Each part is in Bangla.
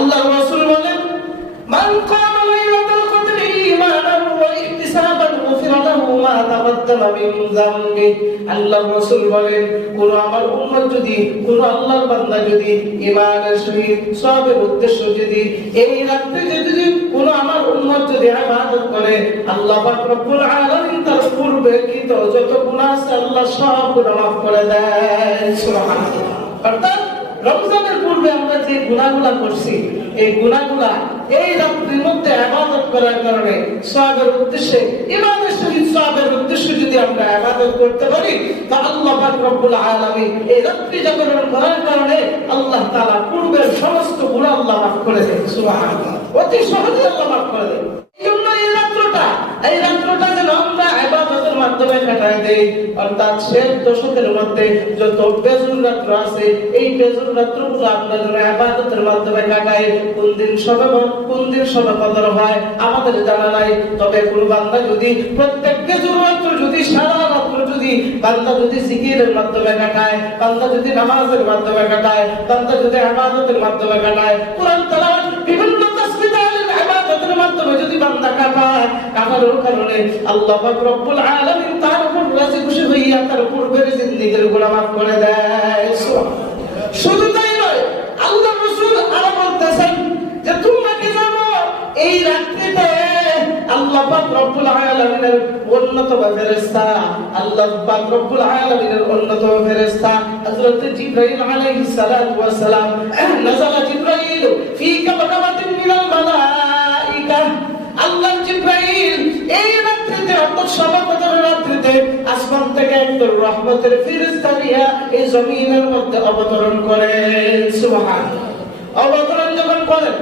আল্লাহর রাসূল বলেন, মান কামা লাইলাতুল কদরি ঈমানান ওয়া ইহতিসাবান গুফিরা লাহু মা তাকাদ্দামা মিন যামবি। আল্লাহর রাসূল বলেন, কোন আমার উম্মত যদি, কোন আল্লাহর বান্দা যদি ঈমানের সহিত সওয়াবের উদ্দেশ্য যদি এই রাতে যদি কোন আমার উম্মত যদি ইবাদত করে, আল্লাহ পাক রব্বুল আলামিন তার পূর্বে কৃত যত গুনাহ আছে আল্লাহ সব গুনাহ মাফ করে দেয়। সুবহানাল্লাহ। অর্থাৎ রমজানের পূর্বে আমরা যে গুনাহগুলো করছি, এই গুনাহগুলো এই রাতের মধ্যে ইবাদত করার কারণে সওয়াবের উদ্দেশ্যে, ঈমানের সহিত সওয়াবের উদ্দেশ্যে যদি আমরা ইবাদত করতে পারি, তা আল্লাহ পাক রব্বুল আলামিন এই রাত্রি জাগরণ করার কারণে আল্লাহ তাআলা পূর্বের সমস্ত গুনাহ আল্লাহ মাফ করে দেন। সুবহানাল্লাহ। অতি সহজে আল্লাহ মাফ করে দেন। এইজন্য এই রাত্রটা যেন আমরা ইবাদতের মাধ্যমে কাটাই দেই। অর্থাৎ শেষ দশকের মধ্যে যত বেজুর রাত্র আছে, এই বেজুর রাত্রগুলো আমরা যেন ইবাদতের মাধ্যমে কাটাই। কোন দিন সবে কদর হয় আমাদের জানা নাই, তবে কোন বান্দা যদি প্রত্যেক বেজুর রাত্র যদি সারা রাত্র যদি বান্দা যদি জিকিরের মাধ্যমে কাটায়, বান্দা যদি নামাজের মাধ্যমে কাটায়, বান্দা যদি ইবাদতের মাধ্যমে কাটায়, কোরআন তেলাওয়াত বিভিন্ন তাসবিহ ইবাদতের মাধ্যমে যদি বান্দা কাটায়, কাটানোর কারণে আল্লাহ পাক রব্বুল আলামিন তার উপর রাজি খুশি হইয়া তার পূর্বের জিন্দেগির গুনাহ মাফ করে দেয়। শুধু তাই নয়, আল্লাহ রাসূল আরো বলতেছেন যে তোমরা কি জানো এই রাত্রিতে আল্লাহ পাক রব্বুল আলামিনের অন্যতম ফেরেশতা, আল্লাহ পাক রব্বুল আলামিনের অন্যতম ফেরেশতা হযরত জিবরাইল আলাইহিস সালাতু ওয়াস সালাম, নাযালা জিবরাইল ফি কাবাতিন মিনাল মালাইকা। আল্লাহ জিবরাইল এই রাত্রিতে, অর্থাৎ শবে কদরের রাত্রিতে আসমান থেকে একদল রহমতের ফেরেশতা নিয়ে এই জমিনের মধ্যে অবতরণ করে। সুবহানাল্লাহ। অবতরণ যখন করেন,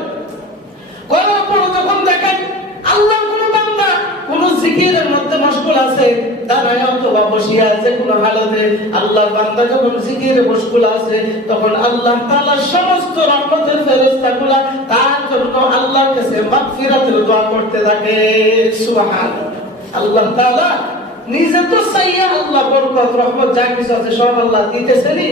করার পর যখন দেখেন আল্লাহর কোন বান্দা কোন জিকিরের মধ্যে মশগুল আছে, দাঁড়ায় অথবা বসিয়া আছে কোন হালতে, আল্লাহর বান্দা যখন জিকিরে মশগুল আছে, তখন আল্লাহ তাআলা সমস্ত রহমতের ফেরেশতাগুলা তার জন্য আল্লাহর কাছে মাগফিরাতের দোয়া করতে থাকে। সুবহানাল্লাহ। আল্লাহ তাআলা নিজে তো চাইয়া আল্লাহ বরকত রহমত যা কিছু আছে সব আল্লাহ দিতেছেনই,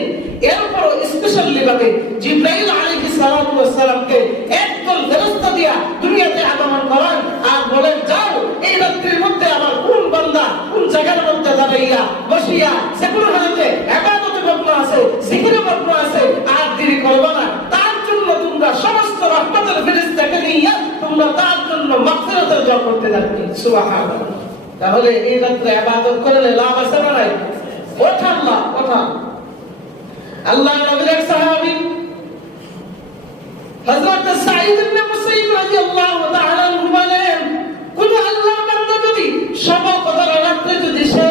এরপরও স্পেশালি ভাবে জিবরাইল আলাইহিস সালাতু ওয়াস সালামকে একদল ফেরেশতা দিয়া দুনিয়াতে আগমন করান আর বলেন, যাও এই রাত্রির মধ্যে আমার কোন বান্দা কোন জায়গার মধ্যে দাঁড়াইয়া বসিয়া সে কোন হালতে ইবাদতে মগ্ন আছে, জিকিরে মগ্ন আছে, আর দেরি করবে না, তার জন্য তোমরা সমস্ত রহমতের ফেরেশতাকে নিয়ে তোমরা তার জন্য মাগফিরাতের দোয়া করতে থাকবে। সুবহানাল্লাহ। তাহলে এই রাত্রে ইবাদত করলে লাভ আছে না নাই? ওঠান না, ওঠান। আল্লাহ নবীর এক সাহাবী হযরত সাঈদ ইবনে মুসাইয়িব রাদিয়াল্লাহু তাআলা আনহু বলেন, কোন আল্লাহর বান্দা যদি শবে কদরের রাত্রে যদি সে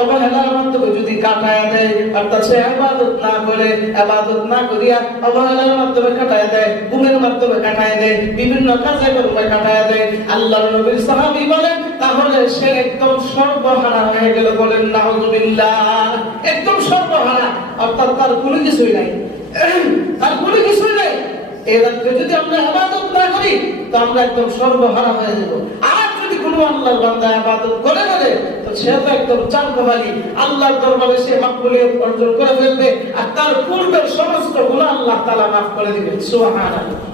অবহেলার মাধ্যমে যদি কাটায় দেয়, অর্থাৎ সে ইবাদত না করে, ইবাদত না করিয়া অবহেলার মাধ্যমে কাটায় দেয়, ঘুমের মাধ্যমে কাটায় দেয়, বিভিন্ন কাজে কর্মে কাটায় দেয়, আল্লাহর নবীর সাহাবী বলেন তাহলে সে একদম সর্বহারা হয়ে গেল। বলেন নাউযুবিল্লাহ। একদম সর্বহারা, অর্থাৎ তার কোনো কিছুই নাই, তার কোনো কিছুই নাই। এই রাত্রে যদি আমরা ইবাদত না করি তো আমরা একদম সর্বহারা হয়ে যাব। আর যদি কোনো আল্লাহর বান্দা ইবাদত করে ফেলে তো সে তো একদম চাঁদবালি, আল্লাহর দরবারে সে মাকবুলিয়ত অর্জন করে ফেলবে আর তার পূর্বের সমস্ত গুনাহ আল্লাহ তাআলা মাফ করে দিবেন। সুবহানাল্লাহ।